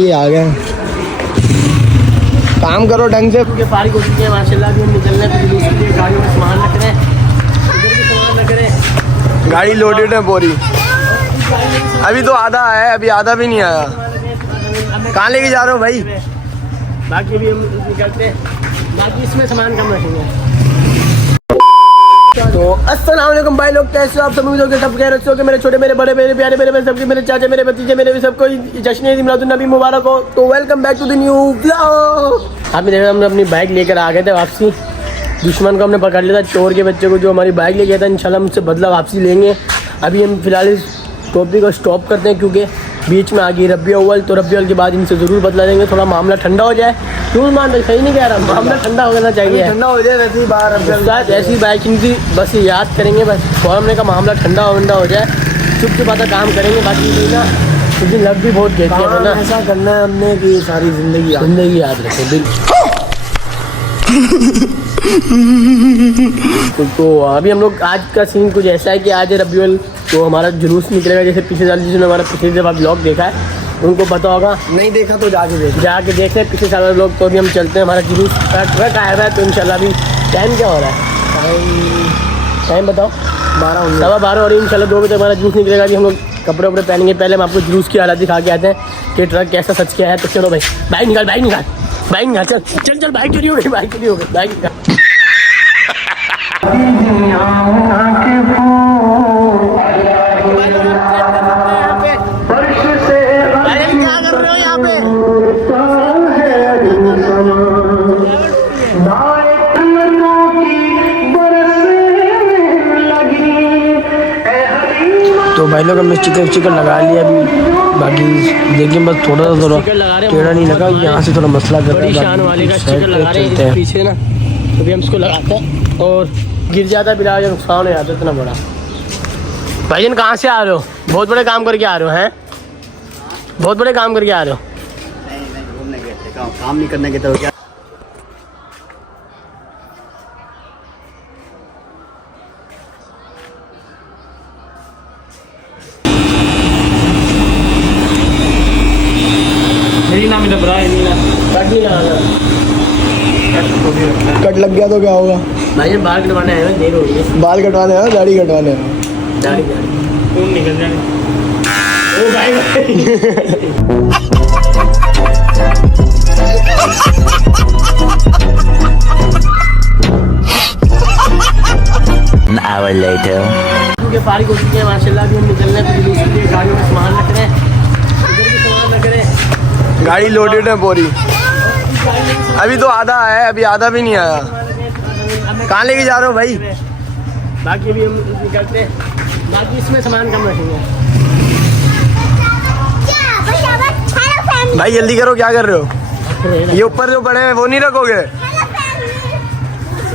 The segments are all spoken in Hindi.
ये आ गए। काम करो ढंग से। फारिग हो चुके हैं माशाल्लाह। अभी हम निकलने पे गाड़ियों में सामान रख रहे हैं, इधर भी सामान रख रहे हैं। गाड़ी लोडेड है पूरी। अभी तो आधा है, अभी आधा भी नहीं आया। कहाँ लेके जा रहे हो भाई? बाकी भी हम निकलते हैं, बाकी इसमें सामान कम रखेंगे। तो अस्सलाम वालेकुम भाई लोग, कैसे हो आप? सब लोग सब कह रहे हो कि मेरे छोटे मेरे बड़े मेरे प्यारे मेरे सबके मेरे चाचा मेरे भतीजे मेरे भी सबको जश्न ईद मिलादुन नबी मुबारक हो। तो welcome back to the new vlog. आपने देखा हमने अपनी बाइक लेकर आ गए थे वापसी। दुश्मन को हमने पकड़ लिया था, चोर के बच्चे को जो हमारी बाइक ले गया था। इंशाल्लाह मुझसे बदला वापसी लेंगे। अभी हम फिलहाल इस टॉपिक को स्टॉप करते हैं क्योंकि बीच में आ गई रबी अव्वल। तो रबी अव्वल के बाद इनसे ज़रूर बदला देंगे, थोड़ा मामला ठंडा हो जाए। क्यों मान रहे? सही नहीं कह रहा, मामला ठंडा हो जाना चाहिए। ठंडा हो जाए वैसी बार ऐसी बाइकिंग की बस याद करेंगे, बस और हमने का मामला ठंडा हो जाए, चुप चुपाता काम करेंगे। बाकी नहीं ना, क्योंकि लग भी बहुत कहते हैं ना, ऐसा करना है हमने कि सारी जिंदगी याद रखें बिल्कुल। तो अभी हम लोग आज का सीन कुछ ऐसा है कि आज रबी अव्वल तो हमारा जुलूस निकलेगा। जैसे पिछले साल जिन्होंने हमारा पिछले जब ब्लॉग देखा है उनको पता होगा, नहीं देखा तो जाके देखें पिछले साल वाले लोग। तो अभी हम चलते हैं, हमारा जुलूस का ट्रक आया हुआ है। तो इंशाल्लाह अभी टाइम क्या हो रहा है? टाइम बताओ। 12:15 और इंशाल्लाह 2 बजे हमारा जुलूस निकलेगा। अभी हम लोग कपड़े वपड़े पहनेंगे। पहले हम आपको जुलूस की हालत दिखा के आते हैं कि ट्रक कैसा सच क्या है। तो चलो भाई, बाइक निकाल चल बाइक चली हो गई बाइक निकाल। तो भाई लोग हमने स्टिकर लगा लिया अभी। बाकी देखिए बस थोड़ा टेढ़ा नहीं लगा, यहाँ से थोड़ा मसला कर रहा शान वाले का स्टिकर लगा रहे हैं पीछे ना। तो भी हम इसको लगाते हैं और गिर जाता है, बिना नुकसान हो जाता है इतना बड़ा। भाईजान कहाँ से आ रहे हो? बहुत बड़े काम करके आ रहे हो हैं? बहुत बड़े काम करके आ रहे हो? काम नहीं करने के तो क्या। कट लग गया तो क्या होगा? भाई बाल कटवाने आए हैं, देर हो गई। बाल कटवाने हैं, दाढ़ी कटवाने हैं। खून निकल जाए। ओ भाई An hour later. फारिग हो चुके हैं माशाल्लाह। अभी हम निकलने पे जुलूस के लिए गाड़ियों में सामान रख रहे हैं, इधर भी सामान रख रहे हैं। गाड़ी लोडेड है पूरी। अभी तो आधा है, अभी आधा भी नहीं आया। कहाँ लेके जा रहे हो भाई? बाकी भी हम निकलते हैं, बाकी इसमें सामान कम रखेंगे। भाई जल्दी करो, क्या कर रहे हो? ये ऊपर जो पड़े हैं वो नहीं रखोगे?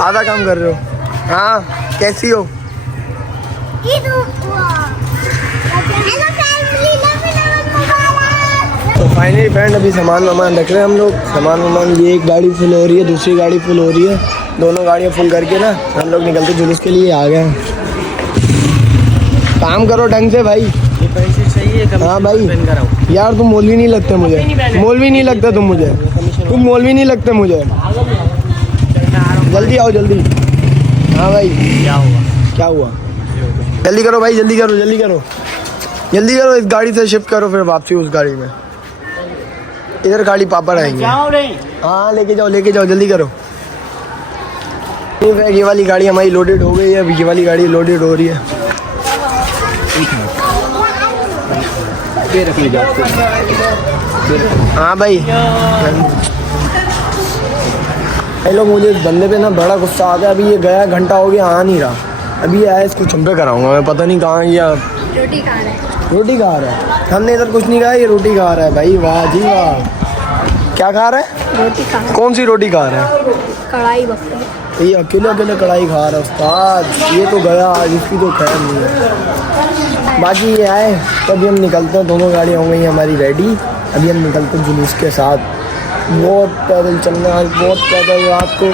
आधा काम कर रहे हो। हाँ कैसी हो? तो फाइनली फ्रेंड अभी सामान वामान रख रहे हैं हम लोग। सामान वामान, ये एक गाड़ी फुल हो रही है, दूसरी गाड़ी फुल हो रही है। दोनों गाड़ियाँ फुल करके ना हम लोग निकलते जुलूस के लिए आ गए। काम करो ढंग से भाई। ये पैसे चाहिए। हाँ भाई यार, तुम मौलवी नहीं लगते मुझे, मौलवी नहीं लगते तुम मुझे, तुम मौलवी नहीं लगते मुझे। जल्दी आओ जल्दी। हाँ भाई क्या हुआ? जल्दी करो भाई, जल्दी करो। इस गाड़ी से शिफ्ट करो, फिर वापसी उस गाड़ी में। इधर गाड़ी पापा रहेंगे। हाँ लेके जाओ जल्दी करो। ये वाली गाड़ी हमारी लोडेड हो गई है, अभी ये वाली गाड़ी लोडेड हो रही है। हाँ भाई लोग, मुझे इस बंदे पे ना बड़ा गुस्सा आ गया। अभी ये गया, घंटा हो गया, आ नहीं रहा। अभी आया, इसको चंपे कराऊंगा मैं, पता नहीं कहाँ गया। रोटी खा रहा है। हमने इधर कुछ नहीं कहा, ये रोटी खा रहा है भाई। वाह जी वाह। क्या खा रहा है? रोटी खा। कौन सी रोटी खा रहा है? कढ़ाई बकरी। ये अकेले कढ़ाई खा रहा है उस्ताद। ये तो गया आज, इसकी तो खैर नहीं है। बाकी ये आए तो अभी हम निकलते हैं। दोनों गाड़ियाँ हो गई हमारी रेडी। अभी हम निकलते हैं जुलूस के साथ। बहुत पैदल चलना है, बहुत पैदल। रात को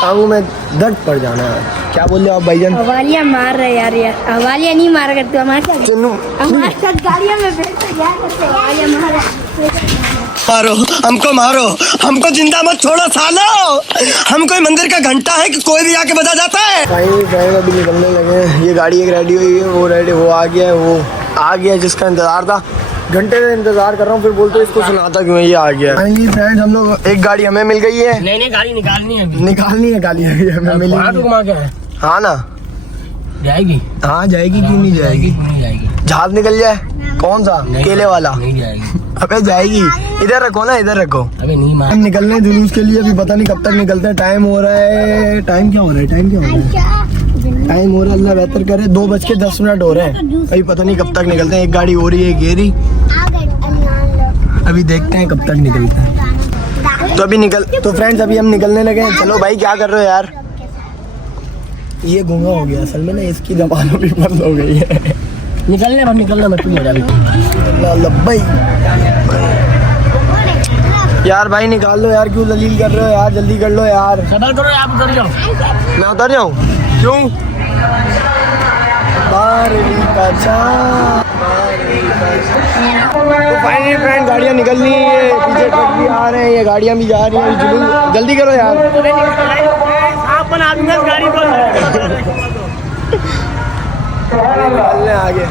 टांगों में दर्द पड़ जाना है। क्या बोल रहे हो आप भाईजान? हवालियाँ मार रहे यार, हवालियाँ नहीं मार करते हमारे साथ। चलो हमारे साथ गाड़ियों में बैठ कर यार करते हवालियाँ मार। हमको जिंदा मत छोड़ो सालो। हम कोई मंदिर का घंटा है कि कोई भी आके बजा जाता है। भाई अभी निकलने लगे हैं। ये गाड़ी एक रेडी हुई है, वो आ गया है, वो आ गया जिसका इंतजार था। घंटे से इंतजार कर रहा हूँ, फिर बोलते इसको सुनाता क्यों है, ये आ गया। फाइनली फ्रेंड्स हम लोग, एक गाड़ी हमें मिल गई है। नहीं गाड़ी निकालनी है, निकालनी है गाड़ी हमें मिली। हाँ ना जाएगी। हाँ जाएगी, क्यों नहीं जाएगी। जहाज निकल जाए कौन सा, केले वाला। नहीं जाएगी। अबे जाएगी, इधर रखो ना, इधर रखो। अबे नहीं मार। हम निकलने हैं जुलूस के लिए, अभी पता नहीं कब तक निकलते हैं। टाइम हो रहा है, टाइम क्या हो रहा है, टाइम हो रहा है अल्लाह बेहतर करे, 2:10 हो रहे हैं। अभी पता नहीं कब तक निकलते हैं। एक गाड़ी हो रही है गेरी, अभी देखते हैं कब तक निकलते हैं। तो फ्रेंड्स अभी हम निकलने लगे हैं। चलो भाई, क्या कर रहे हो यार। ये गूंगा हो गया असल में ना, इसकी जबान भी बंद हो गई है। निकलना मत भाई यार, भाई निकाल लो यार, क्यों दलील कर रहे हो यार, जल्दी कर लो यार। सबर करो, आप उतर जाओ। मैं उतर जाऊँ क्यों। तो फाइनली फ्रेंड गाड़ियाँ निकलनी है, पीछे ट्रक भी आ रहे हैं, ये गाड़ियाँ भी जा रही हैं। जुलूस जल्दी करो यार। गाड़ी को निकलने आगे।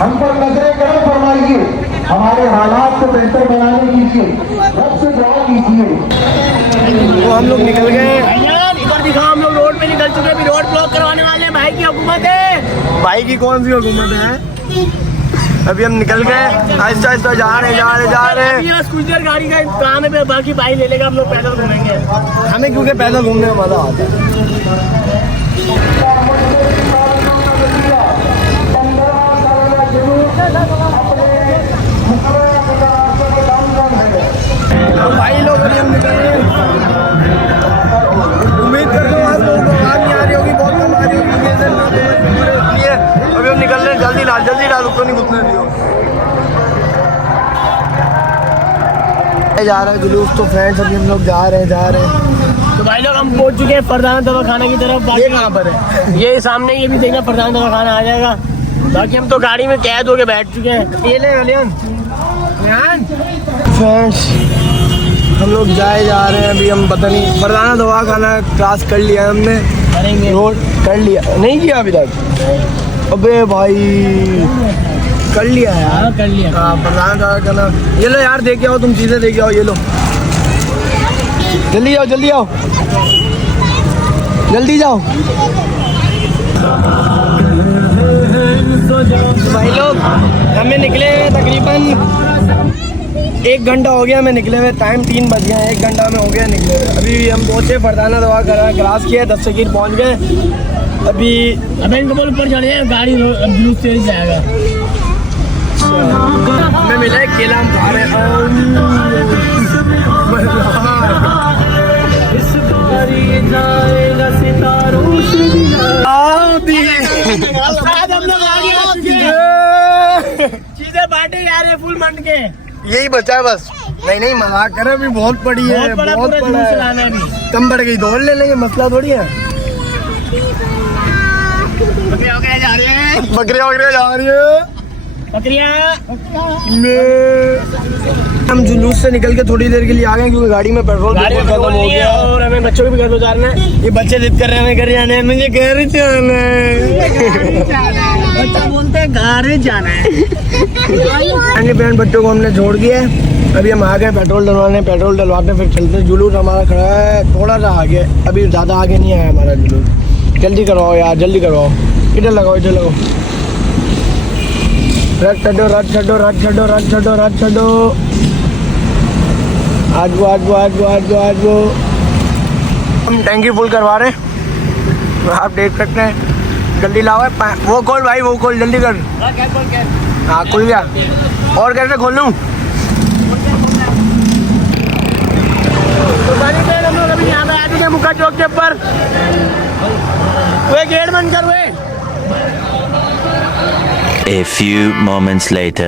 हम पर नजरें करम फरमाइए, हमारे हालात को बेहतर बनाने कीजिए, रब से दुआ कीजिए। तो हम लोग निकल गए। इधर दिखाओ, हम लोग रोड पे निकल चुके हैं, अभी रोड ब्लॉक करवाने वाले हैं। भाई की हुकूमत है। भाई की कौन सी हुकूमत है। अभी हम निकल गए, आहिस्ता आहिस्ता जा रहे हैं। स्कूटर गाड़ी का काम है, बाकी भाई ले लेगा, हम लोग पैदल घूमेंगे। हमें क्योंकि पैदल घूमने में मजा आता है। भाई लोग अभी हम निकल रहे हैं। उम्मीद करता हूँ आप लोगों को आवाज़ नहीं आ रही होगी, बहुत कम आ रही होगी। अभी हम निकल रहे हैं, जल्दी डाल उसको नहीं घुसने दियो। जा रहे हैं जुलूस। तो फ्रेंड्स अभी हम लोग जा रहे हैं। तो भाई लोग हम पहुंच चुके हैं फरदाना दवाखाना की तरफ। ये कहाँ पर है। ये सामने, ये भी देखना, फरदाना दवाखाना आ जाएगा। बाकी हम तो गाड़ी में कैद होके बैठ चुके हैं। ये ले फ्रेंड्स हम लोग जा रहे हैं। अभी हम पता नहीं, फरदाना दवाखाना क्रॉस कर लिया हमने, रोड कर लिया, नहीं किया अभी तक। अबे भाई कर लिया यार, कर लिया। हाँ फरदाना दवाखाना। ये लो यार, देख के आओ, तुम चीजें देख के आओ। ये लो, जल्दी आओ भाई लोग हमें निकले तकरीबन 1 घंटा हो गया हमें निकले हुए। टाइम 3 बज गया है, 1 घंटा में हो गया निकले हुए। अभी हम पहुँचे, फरदाना दवा क्रॉस किया, 10 सेकंड पहुँच गए। अभी इनको बोल ऊपर चढ़ जाए, गाड़ी ब्लू तेज जाएगा। हमें मिला है केला, हम खा रहे हैं। चीजें बांटे यार, फुल मंड के यही बचा है बस। नहीं मजाक कर, अभी बहुत पड़ी है, बहुत बड़ा है। कम बढ़ गई, दौड़ ले लेंगे, मसला थोड़ी है। बकरियां जा रही है, बकरियां। हम जुलूस से निकल के थोड़ी देर के लिए आ गए, क्योंकि गाड़ी में पेट्रोल खत्म हो गया और हमें बच्चों को भी घर उतारना है। ये बच्चे जिद कर रहे हैं, हमें घर जाना है, मुझे घर जाना है। बच्चा बोलते हैं घर जाना है। बहन बच्चों को हमने छोड़ दिया है। अभी हम आ गए पेट्रोल डलवाते फिर चलते हैं। जुलूस हमारा खड़ा है थोड़ा सा आगे, अभी ज़्यादा आगे नहीं आया हमारा जुलूस। जल्दी करवाओ यार, जल्दी करवाओ। इधर लगाओ, इधर लगाओ। रथ छो। आज वो हम टैंकी फुल करवा रहे हैं, आप देख सकते हैं। जल्दी लाओ, वो खोल भाई, वो खोल, जल्दी कर। हाँ खुल गया। और कैसे खोल लूँ। तो हम लोग अभी यहाँ पे आ चुके हैं मुक्का चौक के ऊपर। वे गेट बंद कर। A few moments later.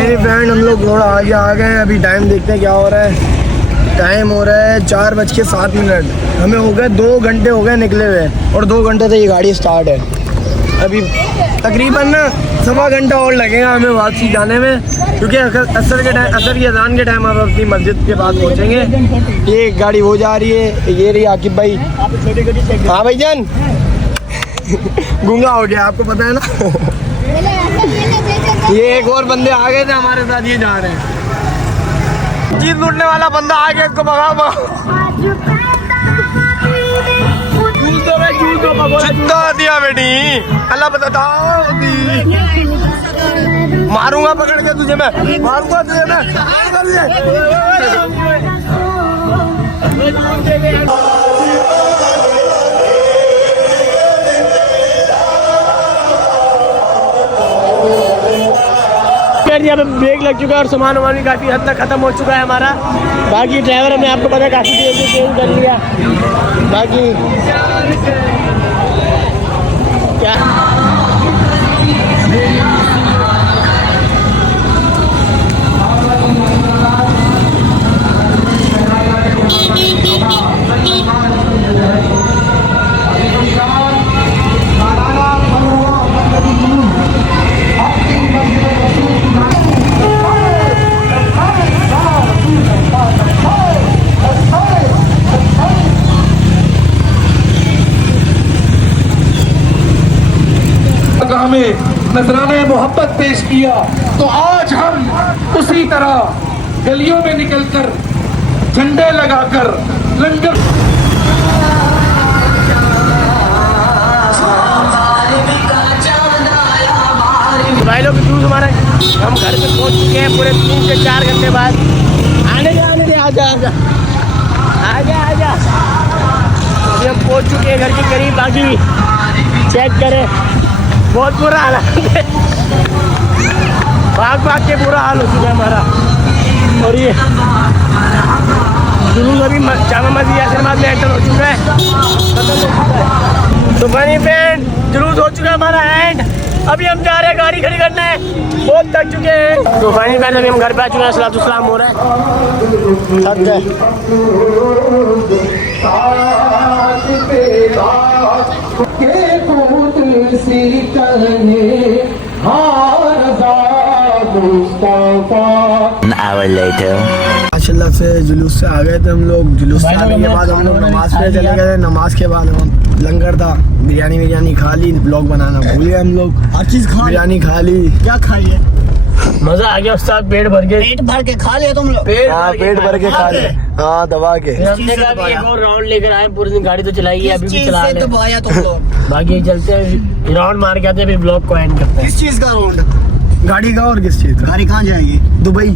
Finally friend हम लोग थोड़ा आगे आ गए हैं। अभी टाइम देखते हैं क्या हो रहा है। टाइम हो रहा है 4:07। हमें हो गए 2 घंटे हो गए निकले हुए और 2 घंटे से ये गाड़ी स्टार्ट है। अभी तकरीबन 1.25 घंटा और लगेगा हमें वापसी जाने में, क्योंकि असर की अज़ान के टाइम हम अपनी मस्जिद के पास पहुँचेंगे। ये गाड़ी हो जा रही है, ये रही आकिब भाई। हाँ भाई जान गूंगा हो गया, आपको पता है ना। ये एक और बंदे आ गए थे हमारे साथ, ये जा रहे हैं। चीज लूटने वाला बंदा आ गया, इसको भगाओ। चित्ता दिया बेटी, अल्लाह बताता मारूंगा पकड़ के तुझे, मैं मारूंगा तुझे मैं। यहाँ पे ब्रेक लग चुका है और सामान वामान भी काफ़ी हद तक खत्म हो चुका है हमारा। बाकी ड्राइवर हमने आपको पता है काफ़ी देर से चेंज कर लिया। बाकी क्या हमें नजराने मोहब्बत पेश किया, तो आज हम उसी तरह गलियों में निकलकर झंडे लगाकर लंगर भाई लोग दूध हमारे हम घर पे पहुंच चुके हैं पूरे 3 से 4 घंटे बाद। आने दे आजा अभी हम पहुंच चुके हैं घर के करीब। बाकी चेक करें, बहुत बुरा हाल है, भाग के बुरा हाल हो चुका है हमारा। और ये जुलूस अभी जामा मस्जिद यासिनाबाद में एंटर हो चुका है, खत्म हो चुका है। तो फनी फ्रेंड जुलूस हो चुका है हमारा एंड। अभी हम जा रहे हैं गाड़ी खड़ी करने, बहुत थक चुके हैं। तो फाइनली फ्रेंड अभी हम घर पे आ चुके हैं, सलातो सलाम हो रहा है, थक गए। An hour later. माशाल्लाह से जुलूस से आ गए थे हम लोग। जुलूस से आने के बाद हम लोग नमाज पे चले गए। नमाज के बाद हम लंगर था, बिरयानी खा ली। ब्लॉग बनाना भूल गए हम लोग, हर चीज खा, बिरयानी खा ली। क्या खाई है? मजा आ गया उस्ताद, पेट भर के खा लिया तुम लोग। पेट भर के खा लिया, हाँ दबा के। हमने कहा भी एक और राउंड लेकर आए, पूरे दिन गाड़ी तो चलाई है, अभी भी चला रहे हैं तुम लोग। बाकी चलते हैं, राउंड मार के आते हैं, फिर ब्लॉग को एंड करते हैं। किस चीज का राउंड? गाड़ी का और किस चीज का? गाड़ी कहाँ जाएगी? दुबई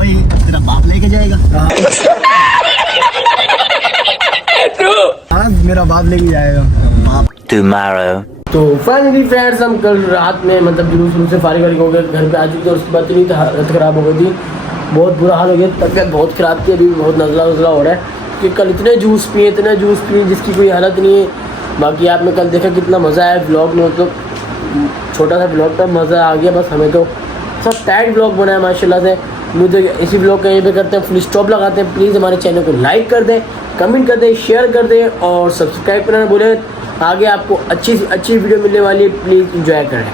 तेरा बाप लेके जाएगा। हाँ मेरा बाप लेके जाएगा Tomorrow. तो फाइनली फ्रेंड्स हम कल रात में मतलब जुलूस से फारिग हो गए, घर पे आ चुके थे। उसके बाद इतनी हालत ख़राब हो गई थी, बहुत बुरा हाल हो गया, तबीयत बहुत ख़राब थी। अभी बहुत नज़ला हो रहा है कि कल इतने जूस पिए जिसकी कोई हालत नहीं है। बाकी आपने कल देखा कितना मज़ा आया ब्लॉग में, मतलब छोटा सा ब्लॉग था, मज़ा आ गया। बस हमें तो सब टाइट ब्लॉग बनाया माशाल्लाह से। मुझे इसी ब्लॉग का यहीं पे करते हैं, फुल स्टॉप लगाते हैं। प्लीज़ हमारे चैनल को लाइक कर दें, कमेंट कर दें, शेयर कर दें और सब्सक्राइब करना भूलें। आगे आपको अच्छी से अच्छी वीडियो मिलने वाली है, प्लीज़ इंजॉय करें।